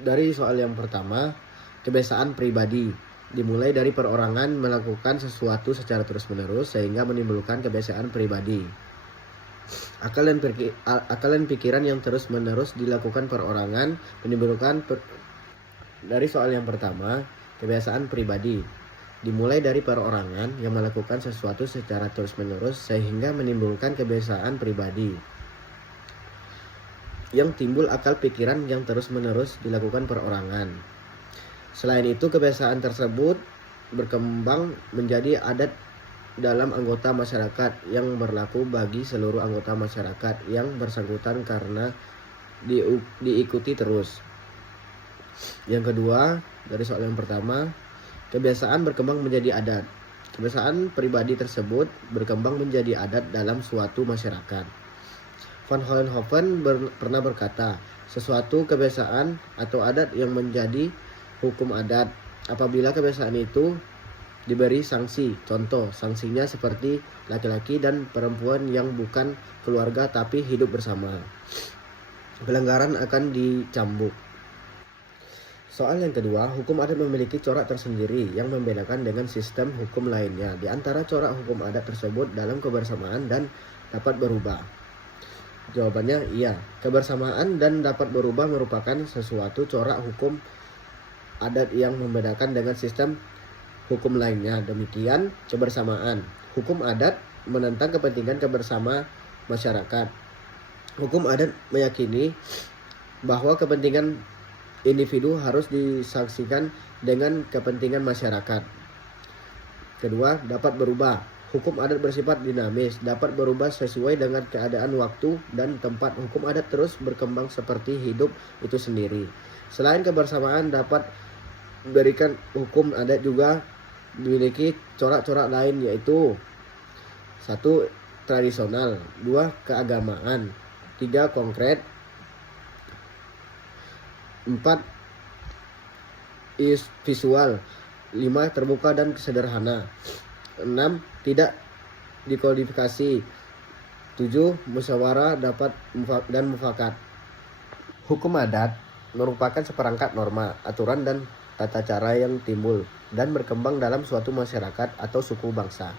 Dari soal yang pertama, kebiasaan pribadi dimulai dari perorangan melakukan sesuatu secara terus-menerus sehingga menimbulkan kebiasaan pribadi. Akal dan pikiran yang terus-menerus dilakukan perorangan menimbulkan dari soal yang pertama, kebiasaan pribadi dimulai dari perorangan yang melakukan sesuatu secara terus-menerus sehingga menimbulkan kebiasaan pribadi. Yang timbul akal pikiran yang terus-menerus dilakukan perorangan. Selain itu, kebiasaan tersebut berkembang menjadi adat dalam anggota masyarakat yang berlaku bagi seluruh anggota masyarakat yang bersangkutan karena diikuti terus. Yang kedua, dari soal yang pertama, kebiasaan berkembang menjadi adat. Kebiasaan pribadi tersebut berkembang menjadi adat dalam suatu masyarakat. Van Vollenhoven pernah berkata, sesuatu kebiasaan atau adat yang menjadi hukum adat apabila kebiasaan itu diberi sanksi. Contoh, sanksinya seperti laki-laki dan perempuan yang bukan keluarga tapi hidup bersama. Pelanggaran akan dicambuk. Soal yang kedua, hukum adat memiliki corak tersendiri yang membedakan dengan sistem hukum lainnya. Di antara corak hukum adat tersebut dalam kebersamaan dan dapat berubah. Jawabannya iya. Kebersamaan dan dapat berubah merupakan sesuatu corak hukum adat yang membedakan dengan sistem hukum lainnya. Demikian kebersamaan. Hukum adat menentang kepentingan kebersama masyarakat. Hukum adat meyakini bahwa kepentingan individu harus disaksikan dengan kepentingan masyarakat. Kedua, dapat berubah. Hukum adat bersifat dinamis, dapat berubah sesuai dengan keadaan waktu dan tempat. Hukum adat terus berkembang seperti hidup itu sendiri. Selain kebersamaan, dapat berikan hukum adat juga memiliki corak-corak lain, yaitu 1. Tradisional, 2. Keagamaan, 3. Konkret, 4. Visual, 5. Terbuka dan sederhana, 6. Tidak dikodifikasi, 7. Musyawarah dapat dan mufakat. Hukum adat merupakan seperangkat norma, aturan dan tata cara yang timbul dan berkembang dalam suatu masyarakat atau suku bangsa.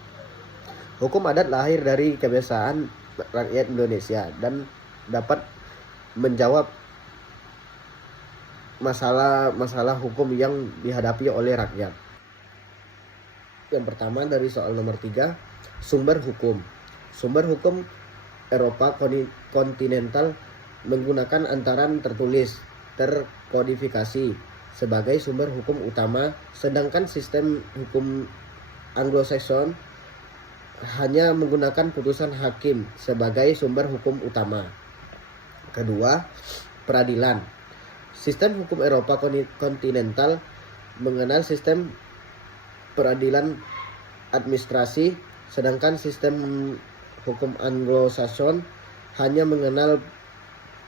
Hukum adat lahir dari kebiasaan rakyat Indonesia dan dapat menjawab masalah hukum yang dihadapi oleh rakyat. Yang pertama dari soal nomor 3, sumber hukum. Sumber hukum Eropa kontinental menggunakan antaran tertulis, terkodifikasi sebagai sumber hukum utama, sedangkan sistem hukum Anglo-Saxon hanya menggunakan putusan hakim sebagai sumber hukum utama. Kedua, peradilan. Sistem hukum Eropa kontinental mengenal sistem peradilan administrasi, sedangkan sistem hukum Anglo-Saxon hanya mengenal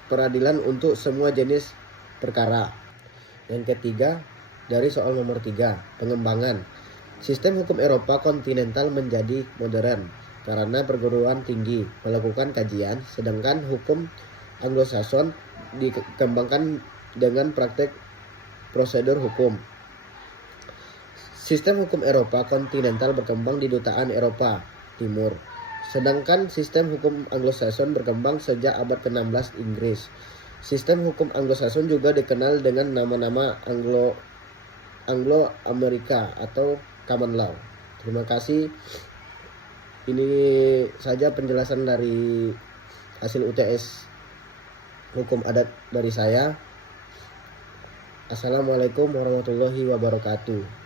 peradilan untuk semua jenis perkara. Yang ketiga, dari soal nomor 3, pengembangan. Sistem hukum Eropa kontinental menjadi modern karena perguruan tinggi melakukan kajian, sedangkan hukum Anglo-Saxon dikembangkan dengan praktek prosedur hukum. Sistem hukum Eropa kontinental berkembang di dutaan Eropa Timur, sedangkan sistem hukum Anglo-Saxon berkembang sejak abad ke-16 Inggris. Sistem hukum Anglo-Saxon juga dikenal dengan nama-nama Anglo-Amerika atau Common Law. Terima kasih. Ini saja penjelasan dari hasil UTS hukum adat dari saya. Assalamualaikum warahmatullahi wabarakatuh.